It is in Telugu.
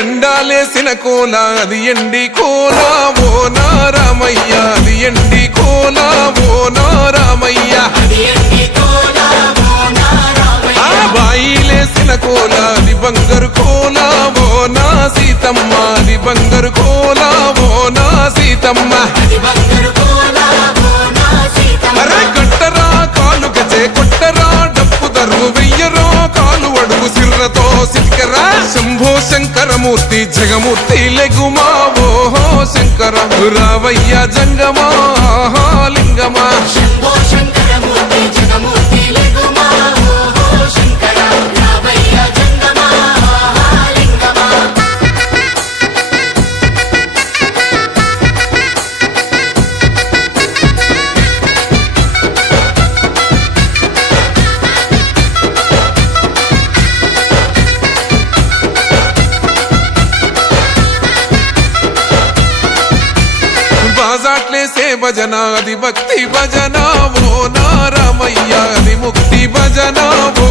ఎండాలేసిన కోల అది ఎండి కోల ఓ నారామయ్య అది ఎండి కోల ఓ నారామయ్య బాయిలేసిన కోల అది బంగారు కోల ఓ నా సీతమ్మ అది బంగారు కోల ఓ నా సీతమ్మ అరే కట్టరా కాలు గజే కొట్టరా డప్పు దరువు వెయ్యరో కాలు అడుగు సిర్రతో సిటికరా శంభో శంకరమూర్తి జగమూర్తి లెగుమా ఓహో శంకర రావయ్య జంగమా లింగమా బాజాట్లేసే భజన అది భక్తి భజన ఓ నారామయ్య అది ముక్తి భజన ఓ